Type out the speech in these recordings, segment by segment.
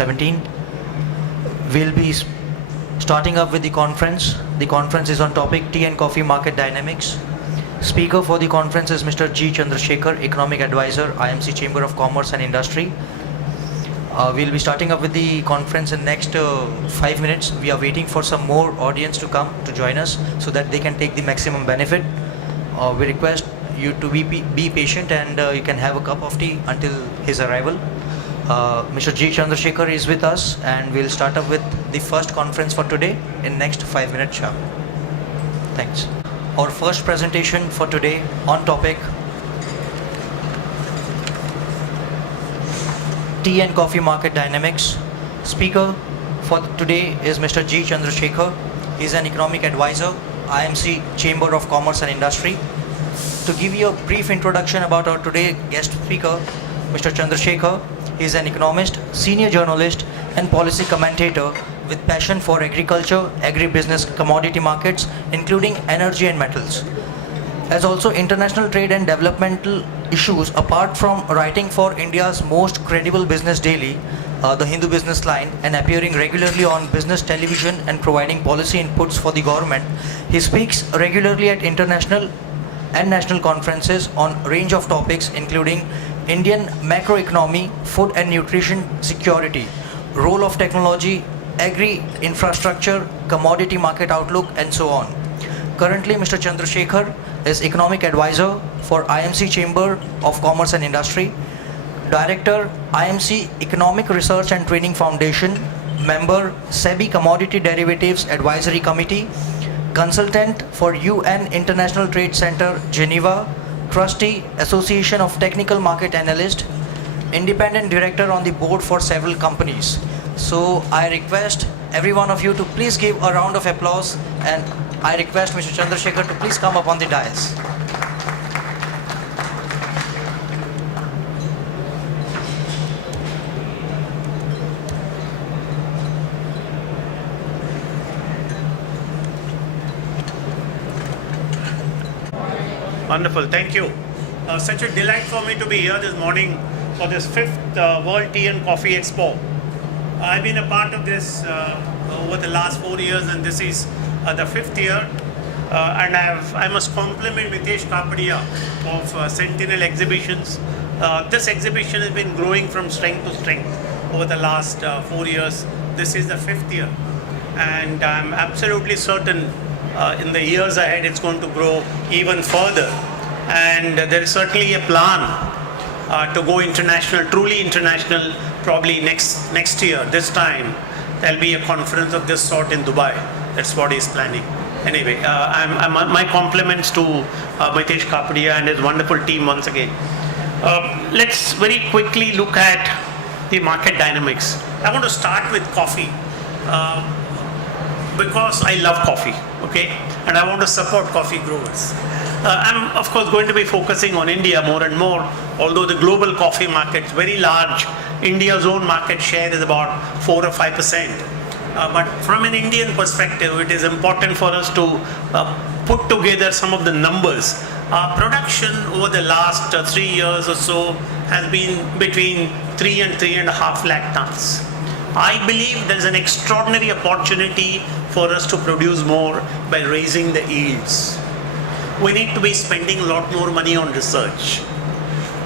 2017. We'll be starting up with the conference. The conference is on topic Tea and Coffee Market Dynamics. Speaker for the conference is Mr. G. Chandrashekhar, Economic Advisor, IMC Chamber of Commerce and Industry. We'll be starting up with the conference in next 5 minutes. We are waiting for some more audience to come to join us so that they can take the maximum benefit. We request you to be patient and you can have a cup of tea until his arrival. Mr. G. Chandrashekhar is with us and we'll start up with the first conference for today in next 5 minutes sharp. Thanks. Our first presentation for today on topic Tea and Coffee Market Dynamics. Speaker for today is Mr. G. Chandrashekhar. He is an Economic Advisor, IMC Chamber of Commerce and Industry. To give you a brief introduction about our today guest speaker, Mr. Chandrashekhar is an economist, senior journalist and policy commentator with passion for agriculture, agribusiness, commodity markets, including energy and metals. As also international trade and developmental issues, apart from writing for India's most credible business daily, the Hindu Business Line, and appearing regularly on business television and providing policy inputs for the government, he speaks regularly at international and national conferences on a range of topics including Indian macroeconomy, food and nutrition security, role of technology, agri-infrastructure, commodity market outlook, and so on. Currently, Mr. Chandrashekhar is Economic Advisor for IMC Chamber of Commerce and Industry, Director, IMC Economic Research and Training Foundation, Member, SEBI Commodity Derivatives Advisory Committee, Consultant for UN International Trade Center, Geneva, Trustee, Association of Technical Market Analysts, Independent Director on the board for several companies. So I request every one of you to please give a round of applause, and I request Mr. Chandrashekhar to please come up on the dais. Wonderful, thank you. Such a delight for me to be here this morning for this 5th World Tea and Coffee Expo. I've been a part of this over the last 4 years, and this is the 5th year. And I must compliment Mitesh Kapadia of Sentinel Exhibitions. This exhibition has been growing from strength to strength over the last 4 years. This is the 5th year, and I'm absolutely certain in the years ahead it's going to grow even further. And there is certainly a plan to go international, truly international, probably next year. This time there'll be a conference of this sort in Dubai. That's what he's planning. Anyway, my compliments to Mitesh Kapadia and his wonderful team once again. Let's very quickly look at the market dynamics. I want to start with coffee because I love coffee, okay, and I want to support coffee growers. I'm of course going to be focusing on India more and more, although the global coffee market is very large. India's own market share is about 4 or 5%. But from an Indian perspective, it is important for us to put together some of the numbers. Production over the last 3 years or so has been between 3 and 3.5 lakh tons. I believe there's an extraordinary opportunity for us to produce more by raising the yields. We need to be spending a lot more money on research.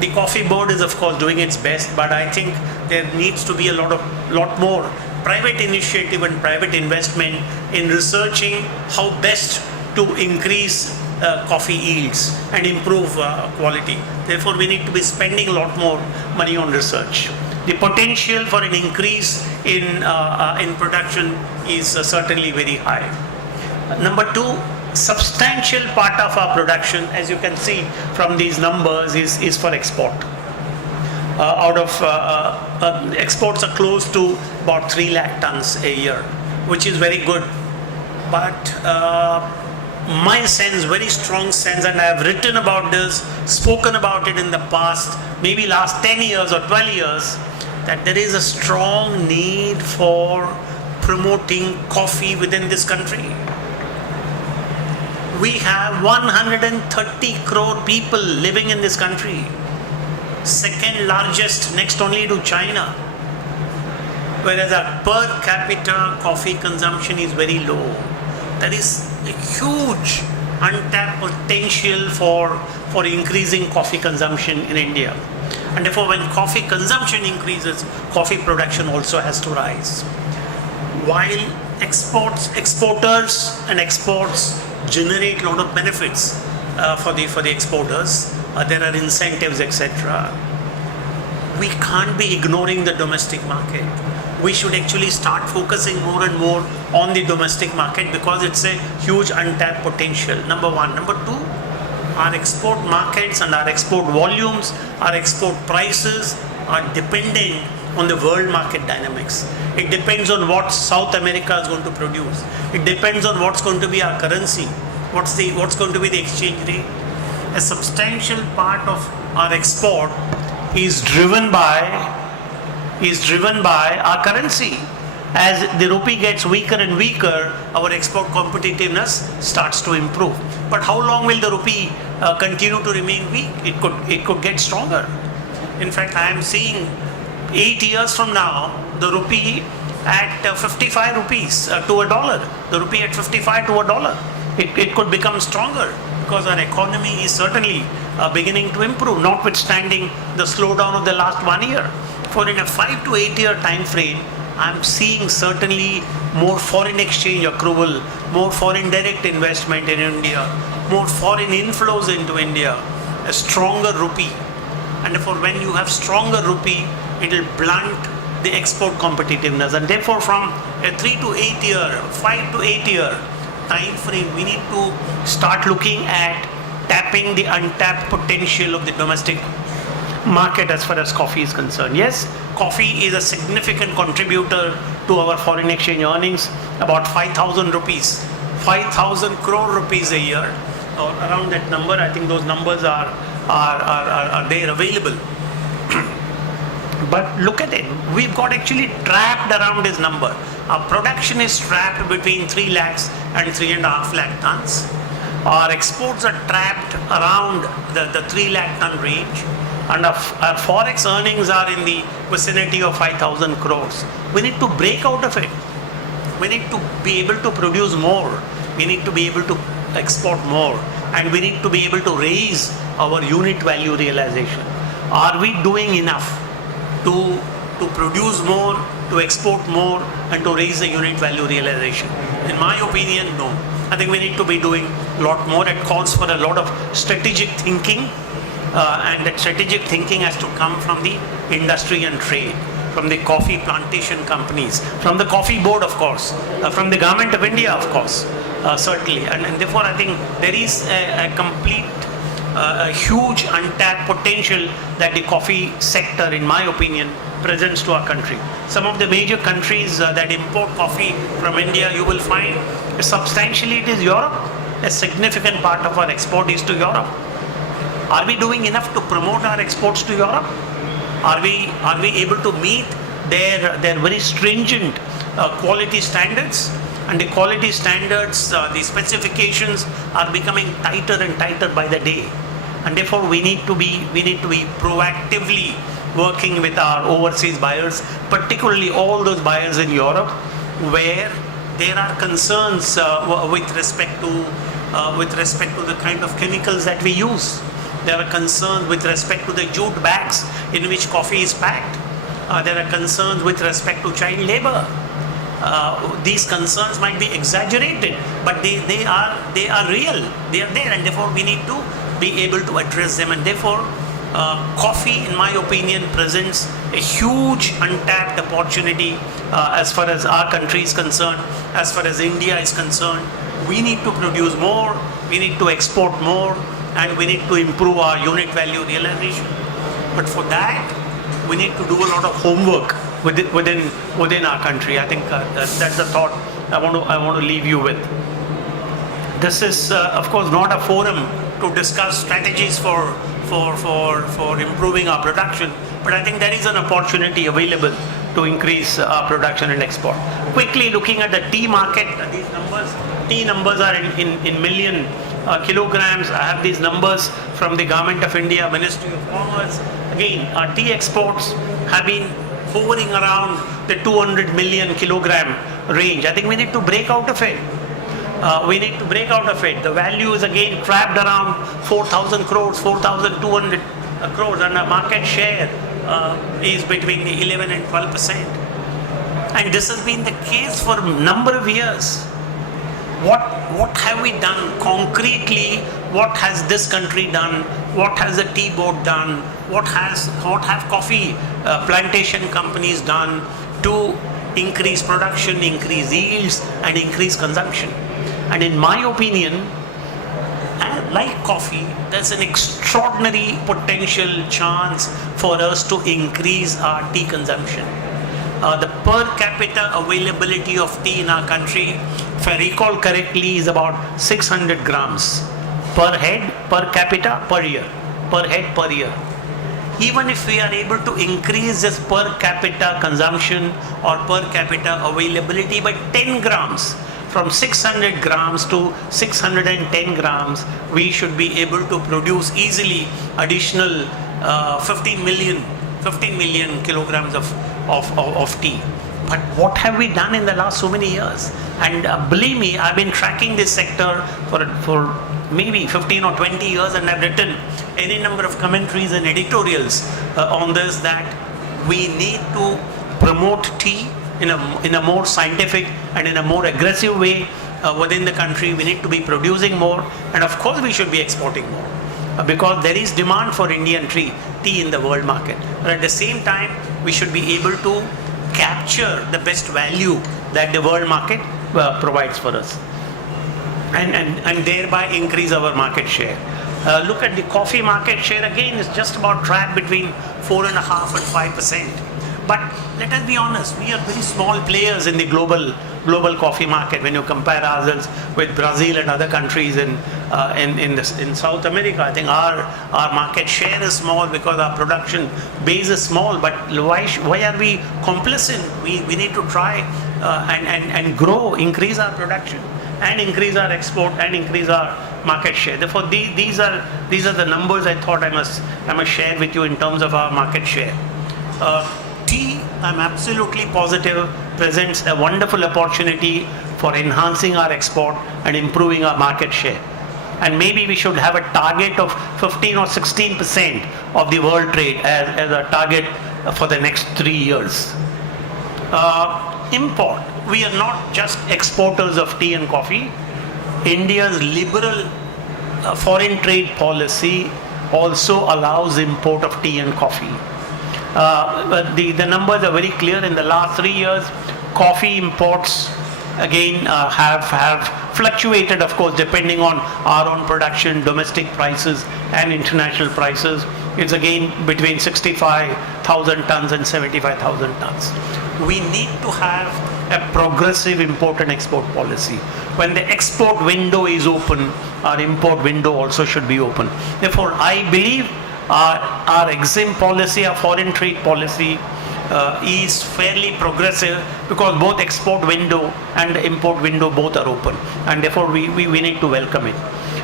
The Coffee Board is of course doing its best, but I think there needs to be a lot more private initiative and private investment in researching how best to increase coffee yields and improve quality. Therefore, we need to be spending a lot more money on research. The potential for an increase in production is certainly very high. Number 2, substantial part of our production, as you can see from these numbers, is for export. Exports are close to about 3 lakh tons a year, which is very good. But my sense, very strong sense, and I have written about this, spoken about it in the past, maybe last 10 years or 12 years, that there is a strong need for promoting coffee within this country. We have 130 crore people living in this country, second largest next only to China. whereas our per capita coffee consumption is very low. There is a huge untapped potential for increasing coffee consumption in India. And therefore, when coffee consumption increases, coffee production also has to rise. While exporters and exports generate a lot of benefits for the exporters, there are incentives, etc. We can't be ignoring the domestic market. We should actually start focusing more and more on the domestic market because it's a huge untapped potential. Number one. Number two, our export markets and our export volumes, our export prices are dependent on the world market dynamics. It depends on what South America is going to produce. It depends on what's going to be our currency, what's going to be the exchange rate. A substantial part of our export is driven by our currency. As the rupee gets weaker and weaker, our export competitiveness starts to improve. But how long will the rupee continue to remain weak? It could get stronger. In fact, I am seeing 8 years from now, the rupee at 55 rupees to a dollar. The rupee at 55 to a dollar. It could become stronger because our economy is certainly beginning to improve, notwithstanding the slowdown of the last 1 year. For in a 5 to 8 year time frame, I'm seeing certainly more foreign exchange accrual, more foreign direct investment in India, more foreign inflows into India, a stronger rupee. And therefore, when you have stronger rupee, it will blunt the export competitiveness. And therefore, from a 3 to 8 year, 5 to 8 year time frame, we need to start looking at tapping the untapped potential of the domestic market as far as coffee is concerned. Yes, coffee is a significant contributor to our foreign exchange earnings, about 5,000 rupees, 5,000 crore rupees a year, or around that number. I think those numbers are there available. But look at it, we've got actually trapped around this number. Our production is trapped between 3 lakhs and 3.5 lakh tons. Our exports are trapped around the 3 lakh ton range. And our forex earnings are in the vicinity of 5,000 crores. We need to break out of it. We need to be able to produce more. We need to be able to export more. And we need to be able to raise our unit value realization. Are we doing enough to produce more, to export more, and to raise the unit value realization? In my opinion, no. I think we need to be doing a lot more. It calls for a lot of strategic thinking. And that strategic thinking has to come from the industry and trade, from the coffee plantation companies, from the coffee board, of course, from the government of India, of course, certainly. And therefore, I think there is a complete, a huge untapped potential that the coffee sector, in my opinion, presents to our country. Some of the major countries that import coffee from India, you will find substantially it is Europe. A significant part of our export is to Europe. Are we doing enough to promote our exports to Europe? Are we able to meet their very stringent quality standards? And the quality standards, the specifications are becoming tighter and tighter by the day. And therefore, we need to be proactively working with our overseas buyers, particularly all those buyers in Europe, where there are concerns with respect to the kind of chemicals that we use. There are concerns with respect to the jute bags in which coffee is packed. There are concerns with respect to child labor. These concerns might be exaggerated, but they are real. They are there, and therefore we need to be able to address them. And therefore, coffee, in my opinion, presents a huge untapped opportunity as far as our country is concerned, as far as India is concerned. We need to produce more. We need to export more. And we need to improve our unit value realization. But for that, we need to do a lot of homework within our country. I think that's the thought I want to leave you with. This is, of course, not a forum to discuss strategies for improving our production, but I think there is an opportunity available to increase our production and export. Quickly looking at the tea market, these numbers, tea numbers are in million kilograms. I have these numbers from the Government of India, Ministry of Commerce. Again, our tea exports have been hovering around the 200 million kilogram range. I think we need to break out of it. We need to break out of it. The value is again trapped around 4,000 crores, 4,200 crores, and our market share is between 11 and 12%. And this has been the case for a number of years. What have we done concretely? What has this country done? What has the tea board done? What have coffee plantation companies done to increase production, increase yields, and increase consumption? And in my opinion, like coffee, there's an extraordinary potential chance for us to increase our tea consumption. The per capita availability of tea in our country, if I recall correctly, is about 600 grams per head, per capita, per year, per head, per year. Even if we are able to increase this per capita consumption or per capita availability by 10 grams, from 600 grams to 610 grams, we should be able to produce easily additional 15 million kilograms of tea. But what have we done in the last so many years? And believe me, I've been tracking this sector for maybe 15 or 20 years, and I've written any number of commentaries and editorials on this, that we need to promote tea in a more scientific and in a more aggressive way within the country. We need to be producing more, and of course we should be exporting more, because there is demand for Indian tea in the world market. But at the same time, we should be able to capture the best value that the world market provides for us, and thereby increase our market share. Look at the coffee market share, again, is just about trapped between 4.5% and 5%. But let us be honest, we are very small players in the global coffee market when you compare ourselves with Brazil and other countries in South America. I think our market share is small because our production base is small. But why are we complacent? We need to try and grow, increase our production, and increase our export, and increase our market share. Therefore, these are the numbers I thought I must share with you in terms of our market share. Tea, I'm absolutely positive, presents a wonderful opportunity for enhancing our export and improving our market share. And maybe we should have a target of 15 or 16% of the world trade as a target for the next 3 years. Import, we are not just exporters of tea and coffee. India's liberal foreign trade policy also allows import of tea and coffee. The numbers are very clear. In the last 3 years, coffee imports again have fluctuated, of course, depending on our own production, domestic prices, and international prices. It's again between 65,000 tons and 75,000 tons. We need to have a progressive import and export policy. When the export window is open, our import window also should be open. Therefore, I believe our EXIM policy, our foreign trade policy, is fairly progressive, because both export window and import window both are open, and therefore we need to welcome it.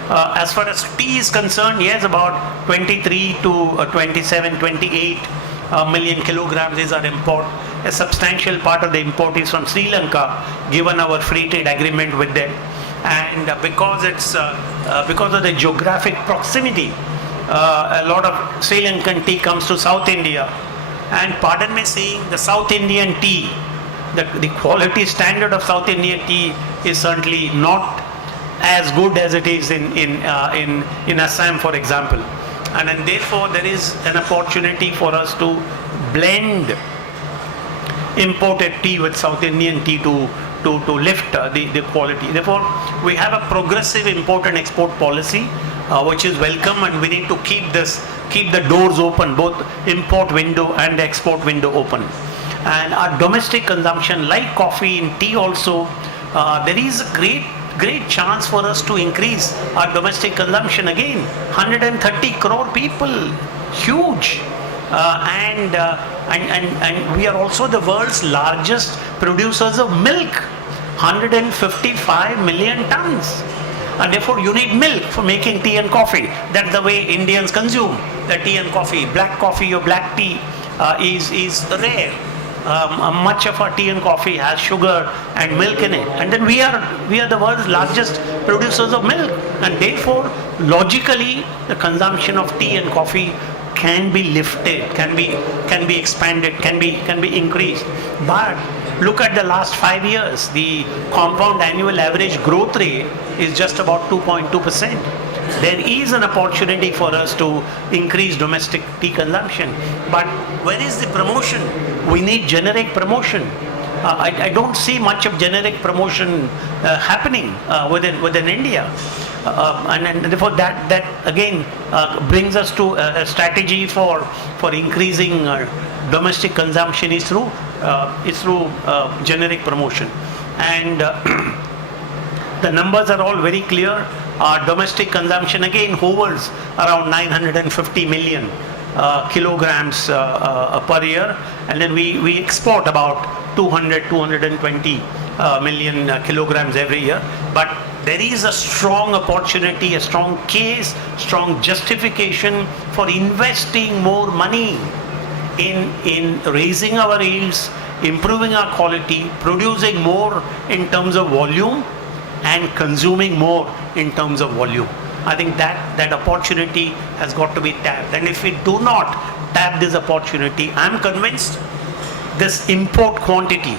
As far as tea is concerned, yes, about 23 to 27, 28 million kilograms is our import. A substantial part of the import is from Sri Lanka, given our free trade agreement with them, and because of the geographic proximity, a lot of Sri Lankan tea comes to South India. And pardon me saying, the South Indian tea, the quality standard of South Indian tea is certainly not as good as it is in Assam, for example. And therefore there is an opportunity for us to blend imported tea with South Indian tea to lift the quality. Therefore, we have a progressive import and export policy, which is welcome, and we need to keep the doors open, both import window and the export window open. And our domestic consumption, like coffee and tea also, there is a great chance for us to increase our domestic consumption again. 130 crore people, huge. And we are also the world's largest producers of milk, 155 million tons. And therefore you need milk for making tea and coffee. That's the way Indians consume the tea and coffee. Black coffee or black tea is rare. Much of our tea and coffee has sugar and milk in it, and then we are the world's largest producers of milk, and therefore logically the consumption of tea and coffee can be lifted, can be expanded, can be increased. But look at the last 5 years, the compound annual average growth rate is just about 2.2%. There is an opportunity for us to increase domestic tea consumption. But where is the promotion? We need generic promotion. I don't see much of generic promotion happening within India. And therefore that again brings us to a strategy for increasing domestic consumption is through generic promotion. And the numbers are all very clear. Our domestic consumption again hovers around 950 million kilograms per year, and then we export about 220 million kilograms every year. But there is a strong opportunity, a strong case, strong justification for investing more money in raising our yields, improving our quality, producing more in terms of volume, and consuming more in terms of volume. I think that opportunity has got to be tapped. And if we do not tap this opportunity, I'm convinced this import quantity,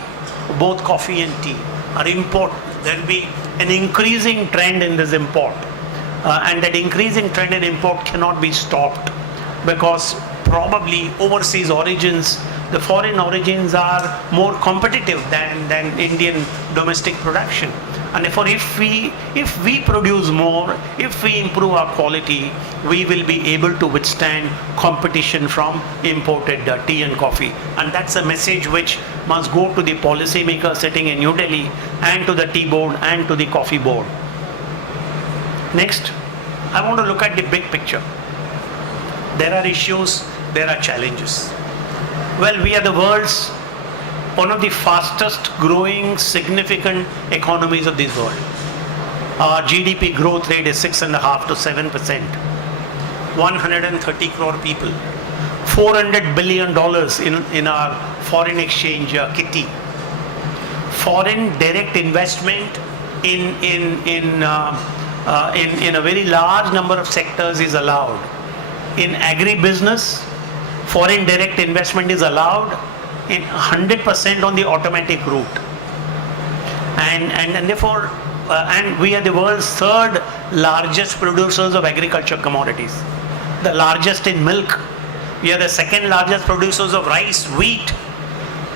both coffee and tea, are import. There will be an increasing trend in this import. And that increasing trend in import cannot be stopped, because probably overseas origins, the foreign origins are more competitive than Indian domestic production. And therefore, if we produce more, if we improve our quality, we will be able to withstand competition from imported tea and coffee. And that's a message which must go to the policymaker sitting in New Delhi, and to the tea board and to the coffee board. Next, I want to look at the big picture. There are issues, there are challenges. Well, we are the world's one of the fastest growing significant economies of this world. Our GDP growth rate is 6.5 to 7%. 130 crore people. $400 billion in our foreign exchange kitty. Foreign direct investment in a very large number of sectors is allowed. In agribusiness, foreign direct investment is allowed in 100% on the automatic route, and therefore and we are the world's third largest producers of agriculture commodities, the largest in milk. We are the second largest producers of rice, wheat,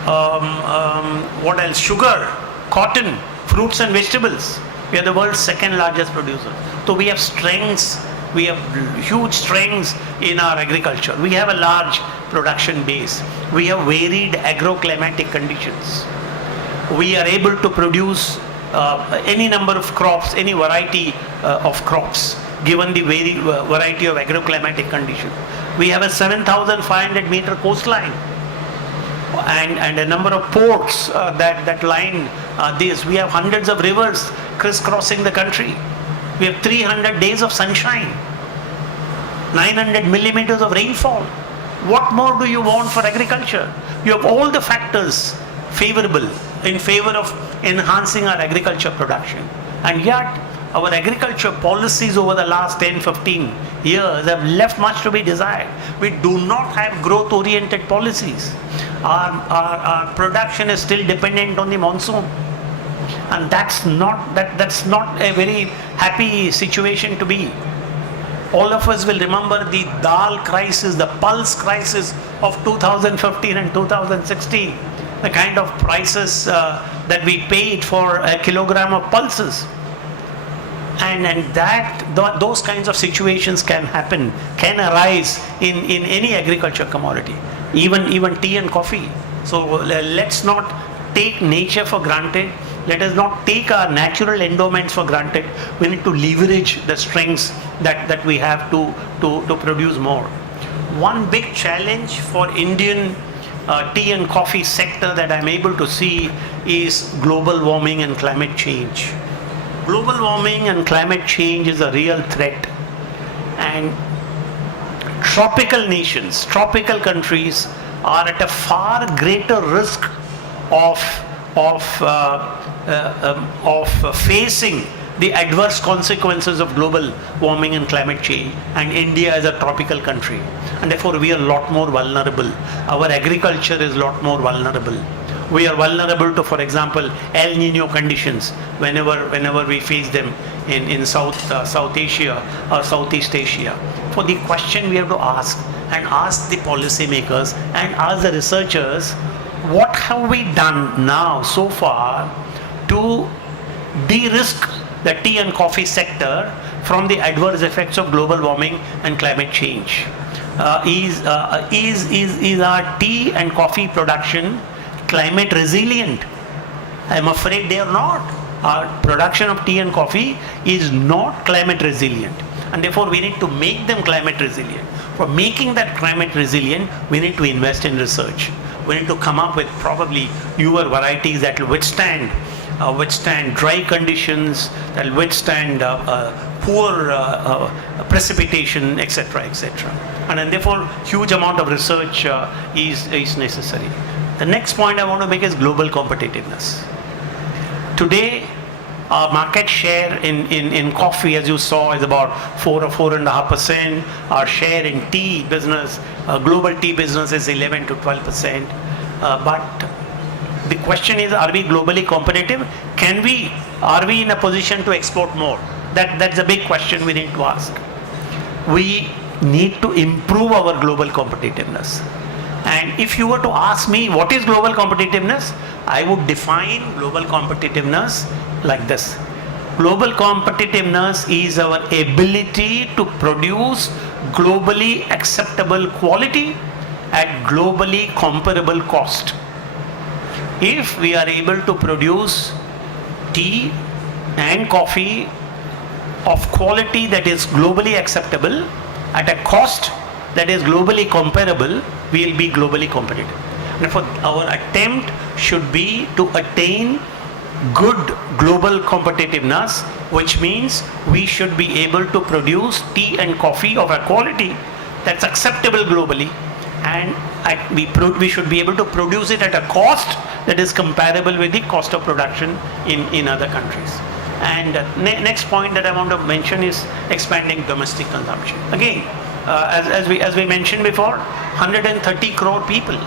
what else, sugar, cotton, fruits and vegetables. We are the world's second largest producer. So we have strengths. We have huge strengths in our agriculture. We have a large production base. We have varied agroclimatic conditions. We are able to produce any number of crops, any variety of crops, given the variety of agroclimatic conditions. We have a 7,500 meter coastline, and a number of ports that line this. We have hundreds of rivers crisscrossing the country. We have 300 days of sunshine, 900 millimeters of rainfall. What more do you want for agriculture? You have all the factors favorable in favor of enhancing our agriculture production. And yet, our agriculture policies over the last 10, 15 years have left much to be desired. We do not have growth-oriented policies. Our production is still dependent on the monsoon. And that's not a very happy situation to be. All of us will remember the dal crisis, the pulse crisis of 2015 and 2016, the kind of prices that we paid for a kilogram of pulses. And those kinds of situations can arise in any agriculture commodity, even tea and coffee. So let's not take nature for granted. Let us not take our natural endowments for granted. We need to leverage the strengths that we have to produce more. One big challenge for Indian tea and coffee sector that I'm able to see is global warming and climate change. Global warming and climate change is a real threat. And tropical nations, tropical countries are at a far greater risk of facing the adverse consequences of global warming and climate change, and India is a tropical country, and therefore we are a lot more vulnerable. Our agriculture is a lot more vulnerable. We are vulnerable to, for example, El Nino conditions whenever we face them in South Asia or Southeast Asia. For the question we have to ask, and ask the policymakers and ask the researchers, what have we done now so far to de-risk the tea and coffee sector from the adverse effects of global warming and climate change? Is our tea and coffee production climate resilient? I'm afraid they are not. Our production of tea and coffee is not climate resilient, and therefore we need to make them climate resilient. For making that climate resilient, we need to invest in research. We need to come up with probably newer varieties that will withstand dry conditions, that will withstand poor precipitation, etc., etc. And therefore, huge amount of research is necessary. The next point I want to make is global competitiveness. Today, our market share in coffee, as you saw, is about 4 or 4.5%. Our share in tea business, global tea business, is 11 to 12%. But the question is, are we globally competitive? Are we in a position to export more? That's a big question we need to ask. We need to improve our global competitiveness. And if you were to ask me what is global competitiveness, I would define global competitiveness like this. Global competitiveness is our ability to produce globally acceptable quality at globally comparable cost. If we are able to produce tea and coffee of quality that is globally acceptable at a cost that is globally comparable, we will be globally competitive. Therefore, our attempt should be to attain good global competitiveness, which means we should be able to produce tea and coffee of a quality that's acceptable globally, and we should be able to produce it at a cost that is comparable with the cost of production in other countries. And next point that I want to mention is expanding domestic consumption. Again, as we mentioned before, 130 crore people,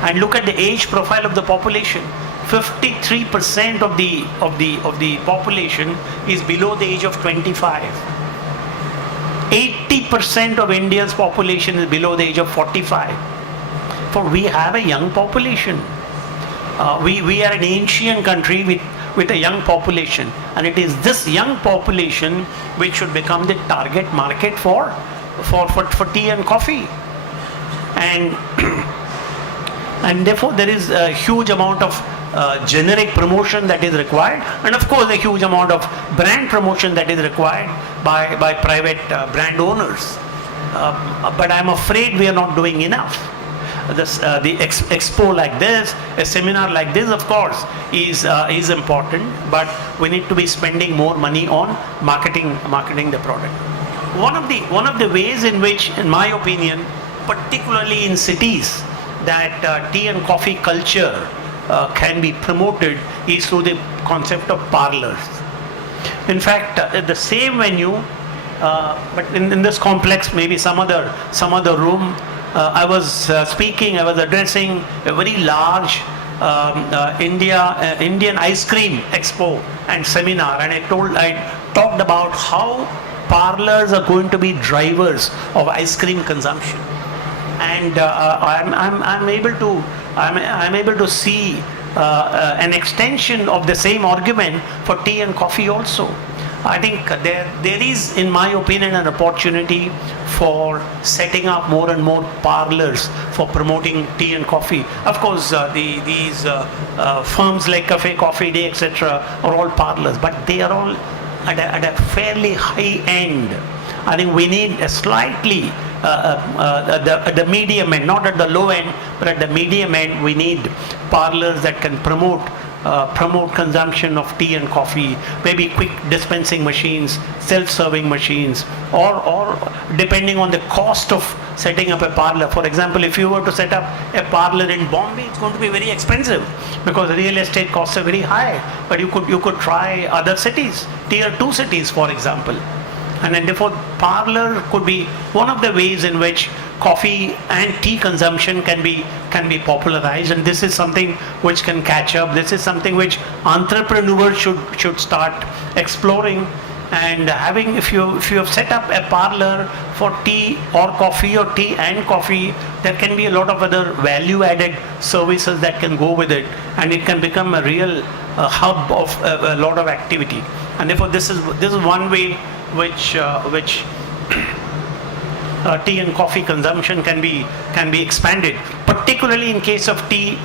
and look at the age profile of the population. 53% of the population is below the age of 25. 80% of India's population is below the age of 45. For we have a young population. We are an ancient country with a young population, and it is this young population which should become the target market for tea and coffee. And therefore there is a huge amount of generic promotion that is required, and of course a huge amount of brand promotion that is required by private brand owners. But I'm afraid we are not doing enough. The expo like this, a seminar like this, of course, is important, but we need to be spending more money on marketing the product. One of the ways in which, in my opinion, particularly in cities, that tea and coffee culture can be promoted is through the concept of parlors. In fact, the same venue, but in this complex, maybe some other room, I was addressing a very large Indian ice cream expo and seminar, and I talked about how parlors are going to be drivers of ice cream consumption, and I'm able to see an extension of the same argument for tea and coffee also. I think there is, in my opinion, an opportunity for setting up more and more parlors for promoting tea and coffee. Of course, these firms like Cafe Coffee Day, etc., are all parlors, but they are all at a fairly high end. I think we need a slightly at the medium end, not at the low end, but at the medium end, we need parlors that can promote promote consumption of tea and coffee, maybe quick dispensing machines, self-serving machines, or depending on the cost of setting up a parlor. For example, if you were to set up a parlor in Bombay, it's going to be very expensive because real estate costs are very high. But you could try other cities, tier 2 cities, for example. And then therefore, parlor could be one of the ways in which coffee and tea consumption can be popularized, and this is something which can catch up. This is something which entrepreneurs should start exploring. And having, if you have set up a parlor for tea or coffee, or tea and coffee, there can be a lot of other value-added services that can go with it, and it can become a real hub of a lot of activity. And therefore, this is one way which tea and coffee consumption can be expanded. Particularly in case of tea,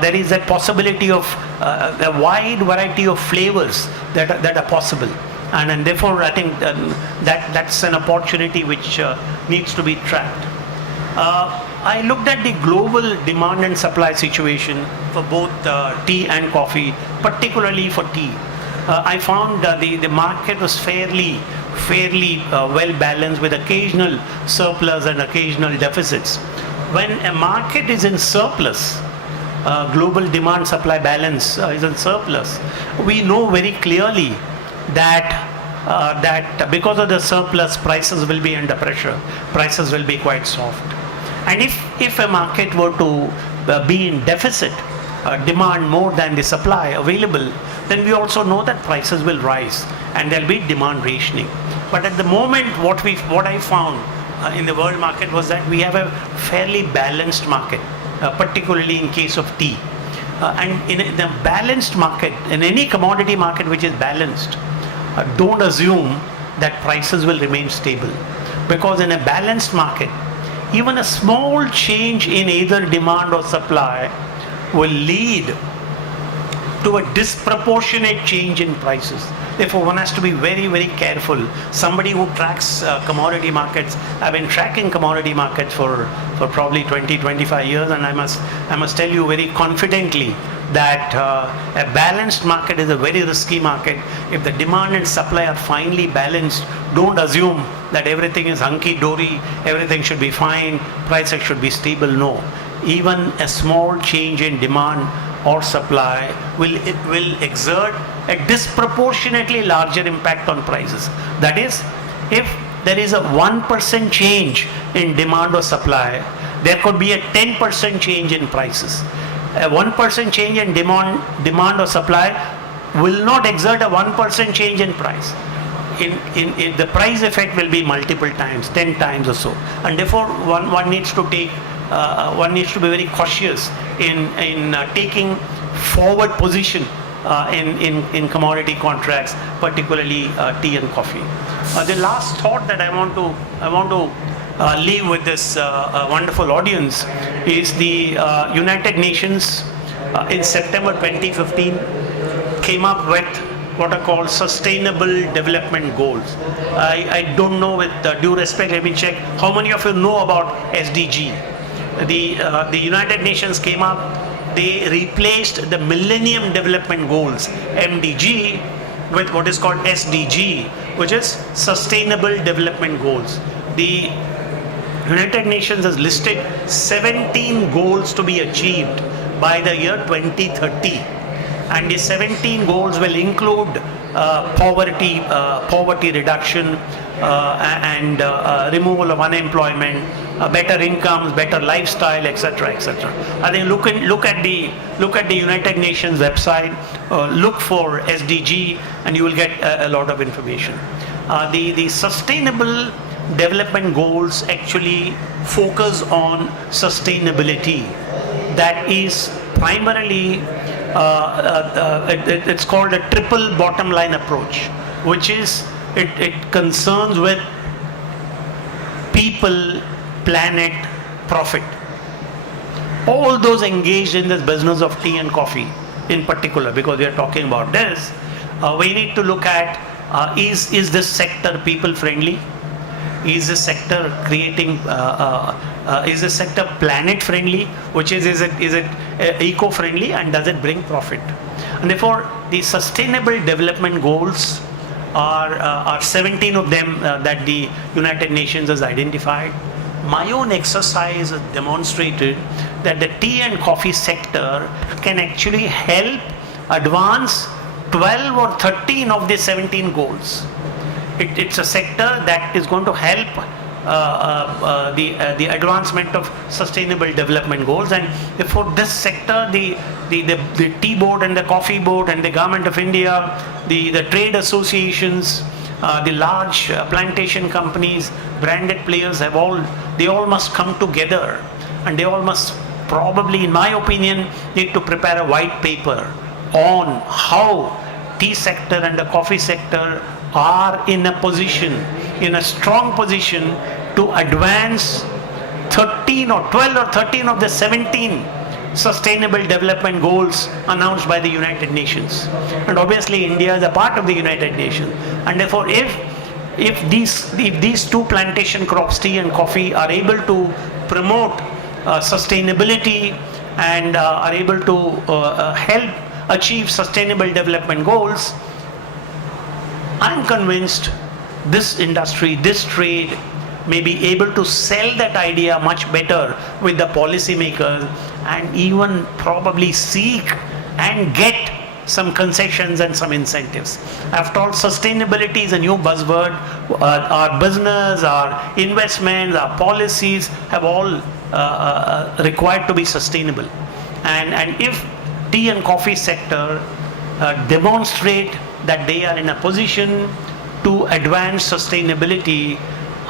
there is a possibility of a wide variety of flavors that are possible, and therefore I think that's an opportunity which needs to be tracked. I looked at the global demand and supply situation for both tea and coffee, particularly for tea. I found the market was fairly well balanced, with occasional surplus and occasional deficits. When a market is in surplus, global demand supply balance is in surplus, we know very clearly that because of the surplus, prices will be under pressure, prices will be quite soft. And if a market were to be in deficit, demand more than the supply available, then we also know that prices will rise and there will be demand rationing. But at the moment, what I found in the world market was that we have a fairly balanced market, particularly in case of tea. And in the balanced market, in any commodity market which is balanced, don't assume that prices will remain stable. Because in a balanced market, even a small change in either demand or supply will lead to a disproportionate change in prices. Therefore, one has to be very, very careful. Somebody who tracks commodity markets, I've been tracking commodity markets for probably 20, 25 years, and I must tell you very confidently that a balanced market is a very risky market. If the demand and supply are finely balanced, don't assume that everything is hunky-dory, everything should be fine, prices should be stable. No. Even a small change in demand or supply will exert a disproportionately larger impact on prices. That is, if there is a 1% change in demand or supply, there could be a 10% change in prices. A 1% change in demand or supply will not exert a 1% change in price. In the price effect will be multiple times, 10 times or so, and therefore one needs to take one needs to be very cautious in taking forward position in commodity contracts, particularly tea and coffee. The last thought that I want to leave with this wonderful audience is the United Nations in September 2015 came up with what are called Sustainable Development Goals. I don't know, with due respect, let me check, how many of you know about SDG? The United Nations came up, they replaced the Millennium Development Goals, MDG, with what is called SDG, which is Sustainable Development Goals. The United Nations has listed 17 goals to be achieved by the year 2030. And the 17 goals will include poverty reduction and removal of unemployment, better incomes, better lifestyle, etc., etc. I think look at the United Nations website, look for SDG, and you will get a lot of information. The Sustainable Development Goals actually focus on sustainability. That is primarily it's called a triple bottom line approach, which is it concerns with people, planet, profit. All those engaged in this business of tea and coffee in particular, because we are talking about this, we need to look at is this sector people friendly? is the sector is the sector planet friendly, which is it eco-friendly, and does it bring profit? And therefore, the sustainable development goals are 17 of them that the United Nations has identified. My own exercise has demonstrated that the tea and coffee sector can actually help advance 12 or 13 of the 17 goals. It's a sector that is going to help the advancement of sustainable development goals, and therefore this sector, the tea board and the coffee board and the government of India, the trade associations, the large plantation companies, branded players they all must come together, and they all must probably, in my opinion, need to prepare a white paper on how tea sector and the coffee sector are in a strong position to advance 13 or 12 or 13 of the 17 sustainable development goals announced by the United Nations. And obviously India is a part of the United Nations. And therefore, if these two plantation crops, tea and coffee, are able to promote sustainability and are able to help achieve sustainable development goals, I'm convinced this industry, this trade may be able to sell that idea much better with the policymakers, and even probably seek and get some concessions and some incentives. After all, sustainability is a new buzzword. Our business, our investments, our policies have all required to be sustainable. And if tea and coffee sector demonstrate that they are in a position to advance sustainability,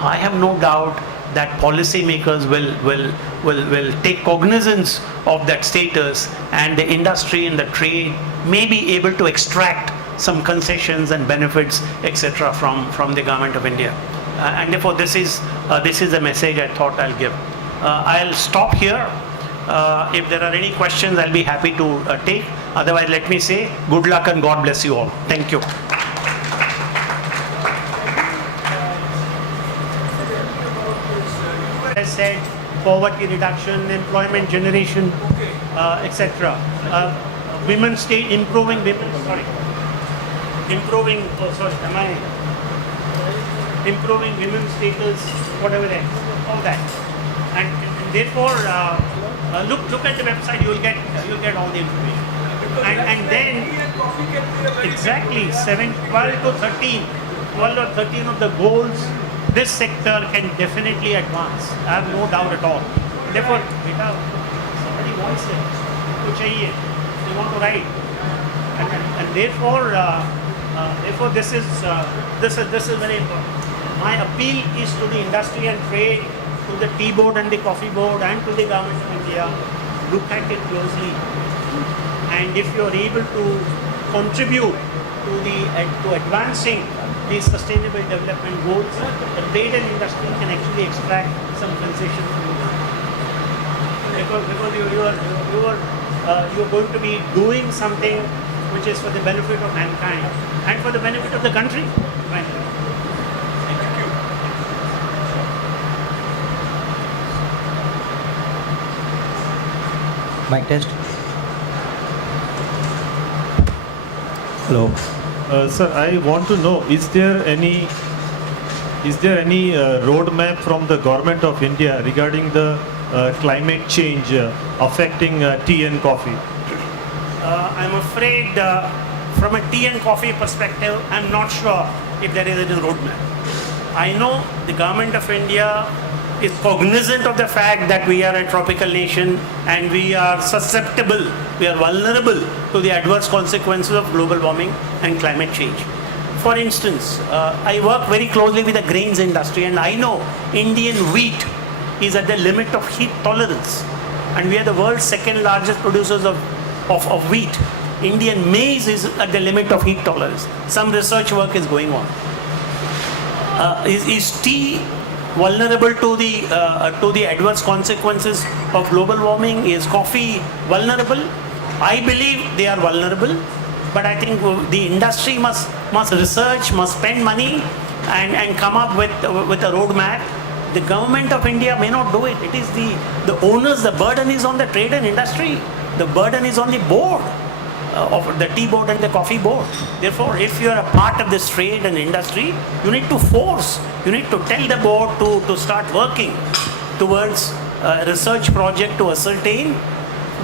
I have no doubt that policymakers will take cognizance of that status, and the industry and the trade may be able to extract some concessions and benefits, etc., from the government of India. And therefore, this is a message I thought I'll give. I'll stop here. If there are any questions, I'll be happy to take. Otherwise, let me say good luck and God bless you all. Thank you. As said, poverty reduction, employment generation, etc. Women's state, improving women's status, whatever that, all that. And therefore, look at the website. You'll get all the information. And then exactly 12 or 13 of the goals, this sector can definitely advance. I have no doubt at all. Therefore, somebody wants it. They want to write, and therefore this is very important. My appeal is to the industry and trade, to the tea board and the coffee board, and to the government of India. Look at it closely, and if you are able to contribute to advancing these sustainable development goals, the trade and industry can actually extract some concessions from the government. Because you are going to be doing something which is for the benefit of mankind and for the benefit of the country. Thank you. Mic test. Hello. Sir, I want to know, is there any roadmap from the government of India regarding the climate change affecting tea and coffee? I'm afraid from a tea and coffee perspective, I'm not sure if there is a roadmap. I know the government of India is cognizant of the fact that we are a tropical nation and we are susceptible, we are vulnerable to the adverse consequences of global warming and climate change. For instance, I work very closely with the grains industry, and I know Indian wheat is at the limit of heat tolerance, and we are the world's second largest producers of wheat. Indian maize is at the limit of heat tolerance. Some research work is going on. Is tea vulnerable to the adverse consequences of global warming? Is coffee vulnerable? I believe they are vulnerable, but I think the industry must research, must spend money and come up with a roadmap. The government of India may not do it. It is the owners, the burden is on the trade and industry. The burden is on the board of the tea board and the coffee board. Therefore, if you are a part of this trade and industry, you need to force, you need to tell the board to start working towards a research project to ascertain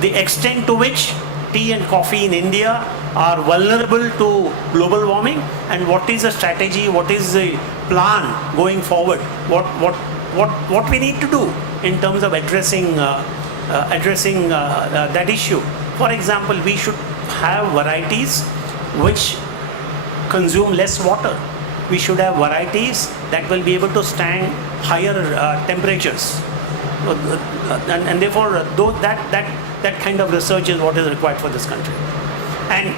the extent to which tea and coffee in India are vulnerable to global warming, and what is the strategy, what is the plan going forward, what we need to do in terms of addressing that issue. For example, we should have varieties which consume less water. We should have varieties that will be able to stand higher temperatures. And therefore, that kind of research is what is required for this country. And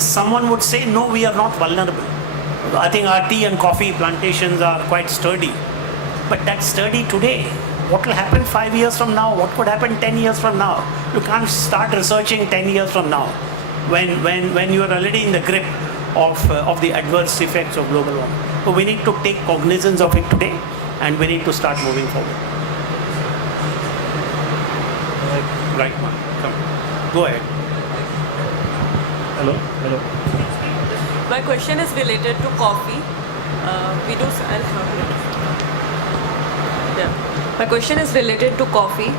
someone would say, no, we are not vulnerable. I think our tea and coffee plantations are quite sturdy. But that's sturdy today. What will happen 5 years from now? What could happen 10 years from now? You can't start researching 10 years from now when you are already in the grip of the adverse effects of global warming. So we need to take cognizance of it today, and we need to start moving forward. Right, man. Come. Go ahead. Hello. My question is related to coffee. My question is related to coffee.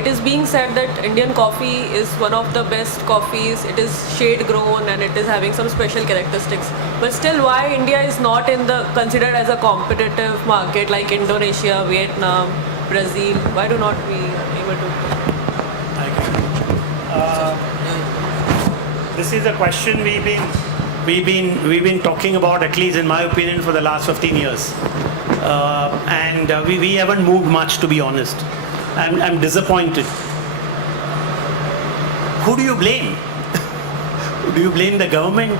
It is being said that Indian coffee is one of the best coffees. It is shade grown and it is having some special characteristics. But still, why India is not considered as a competitive market like Indonesia, Vietnam, Brazil? Why do not we able to? This is a question we've been talking about, at least in my opinion, for the last 15 years, and we haven't moved much, to be honest. I'm disappointed. Who do you blame? Do you blame the government?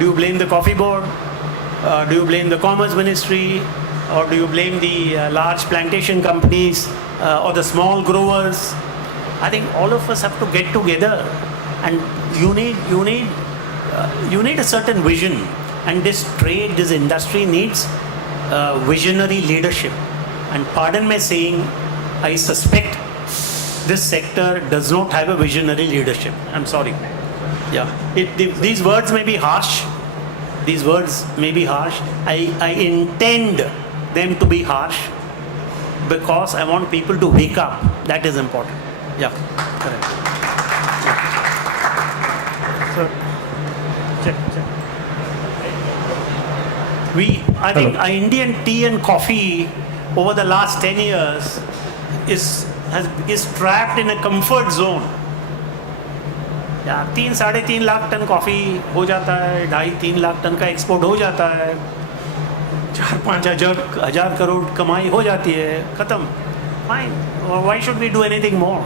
Do you blame the coffee board? Do you blame the commerce ministry? Or do you blame the large plantation companies or the small growers? I think all of us have to get together, and you need a certain vision, and this trade, this industry needs visionary leadership. And pardon my saying, I suspect this sector does not have a visionary leadership. I'm sorry. Yeah, these words may be harsh. These words may be harsh. I intend them to be harsh because I want people to wake up. That is important. Yeah, correct. Sir, check. I think Indian tea and coffee over the last 10 years is trapped in a comfort zone. 3-3.5 lakh ton coffee हो जाता है, 2.5-3 lakh ton का export हो जाता है, 4-5 हजार करोड़ कमाई हो जाती है, खत्म. Fine. Why should we do anything more?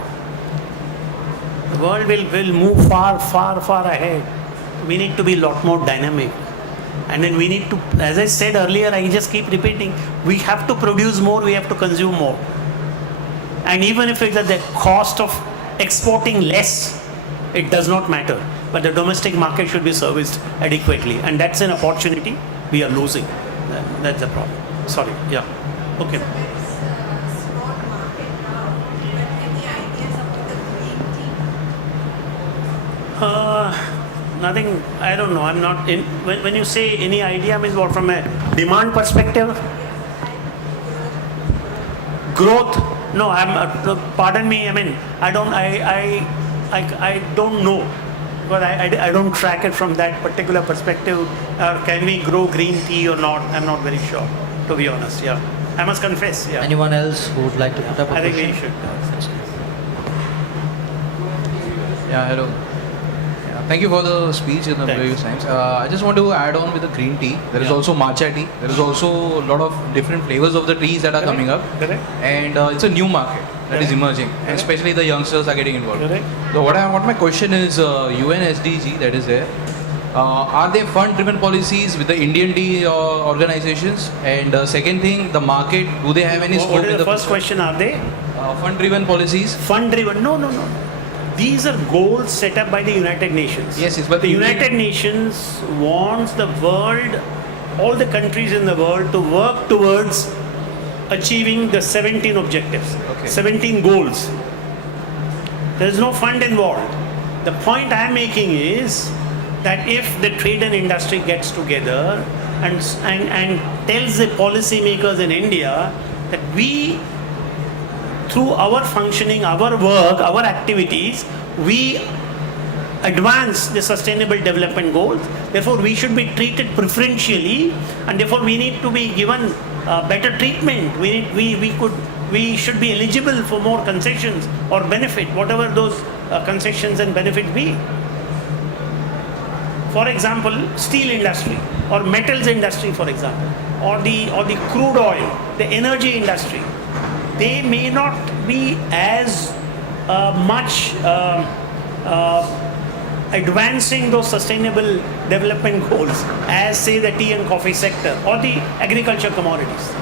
The world will move far ahead. We need to be a lot more dynamic. And then we need to, as I said earlier, I just keep repeating, we have to produce more, we have to consume more. And even if it's at the cost of exporting less, it does not matter. But the domestic market should be serviced adequately. And that's an opportunity we are losing. That's the problem. Sorry. Yeah. Okay. Nothing, I don't know. I'm not in. When you say any idea, means what, from a demand perspective? Growth? No, pardon me. I mean, I don't know, because I don't track it from that particular perspective. Can we grow green tea or not? I'm not very sure, to be honest. Yeah, I must confess. Yeah. Anyone else who would like to put up a I question? think we should. Yeah, hello. Thank you for the speech in the previous times. I just want to add on with the green tea. There is also matcha tea. There is also a lot of different flavors of the teas that are coming up. Correct. And it's a new market that is emerging. And especially the youngsters are getting involved. Correct. So what my question is, UNSDG that is there, are there fund-driven policies with the Indian tea organizations? And second thing, the market, do they have any scope? What is the first question? Are they? Fund-driven policies? Fund-driven? No. These are goals set up by the United Nations. Yes, but the United Nations wants the world all the countries in the world to work towards achieving the 17 objectives, 17 goals. There is no fund involved. The point I am making is that if the trade and industry gets together and tells the policymakers in India that we, through our functioning, our work, our activities, we advance the sustainable development goals. Therefore, we should be treated preferentially, and therefore we need to be given better treatment. We should be eligible for more concessions or benefit, whatever those concessions and benefits be. For example, steel industry or metals industry, for example, or the crude oil, the energy industry, they may not be as much advancing those sustainable development goals as, say, the tea and coffee sector or the agriculture commodities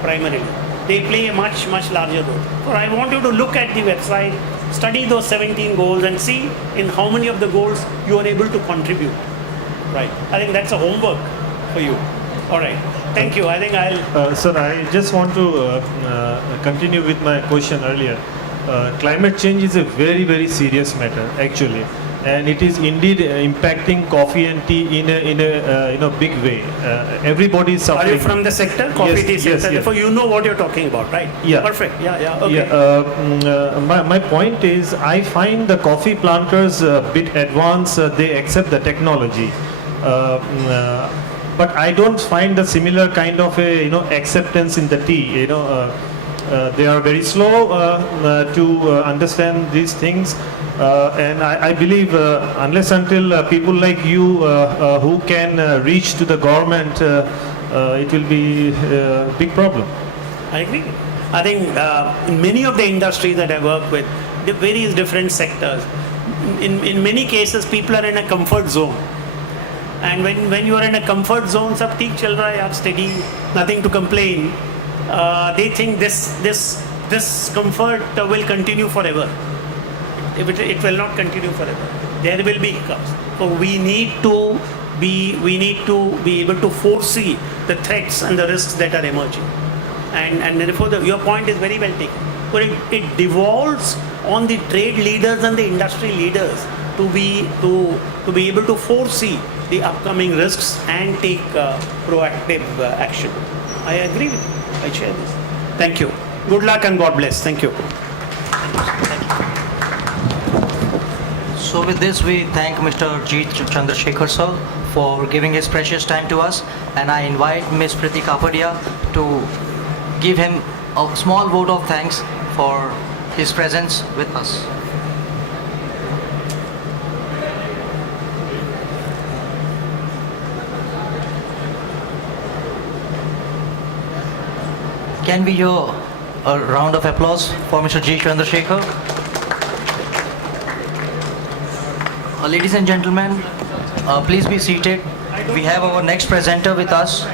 primarily. They play a much larger role. So I want you to look at the website, study those 17 goals and see in how many of the goals you are able to contribute. Right. I think that's a homework for you. All right. Thank you. I think I'll... Sir, I just want to continue with my question earlier. Climate change is a very serious matter, actually. And it is indeed impacting coffee and tea in a big way. Everybody is suffering. Are you from the sector? Coffee, tea sector. Yes. Therefore, you know what you're talking about, right? Yeah. Perfect. Yeah. Okay. Yeah. My point is, I find the coffee planters a bit advanced. They accept the technology. But I don't find the similar kind of acceptance in the tea. They are very slow to understand these things, and I believe unless until people like you who can reach to the government, it will be a big problem. I agree. I think in many of the industries that I work with, the various different sectors, in many cases people are in a comfort zone. And when you are in a comfort zone, sab theek chal raha hai, aap steady, nothing to complain. They think this comfort will continue forever. It will not continue forever. There will be hiccups. So we need to be able to foresee the threats and the risks that are emerging. And therefore, your point is very well taken. But it devolves on the trade leaders and the industry leaders to be able to foresee the upcoming risks and take proactive action. I agree with you. I share this. Thank you. Good luck and God bless. Thank you. So with this, we thank Mr. G. Chandrashekhar sir for giving his precious time to us, and I invite Ms. Priti Kapadia to give him a small vote of thanks for his presence with us. Can we hear a round of applause for Mr. G. Chandrashekhar? Ladies and gentlemen, please be seated. We have our next presenter with us,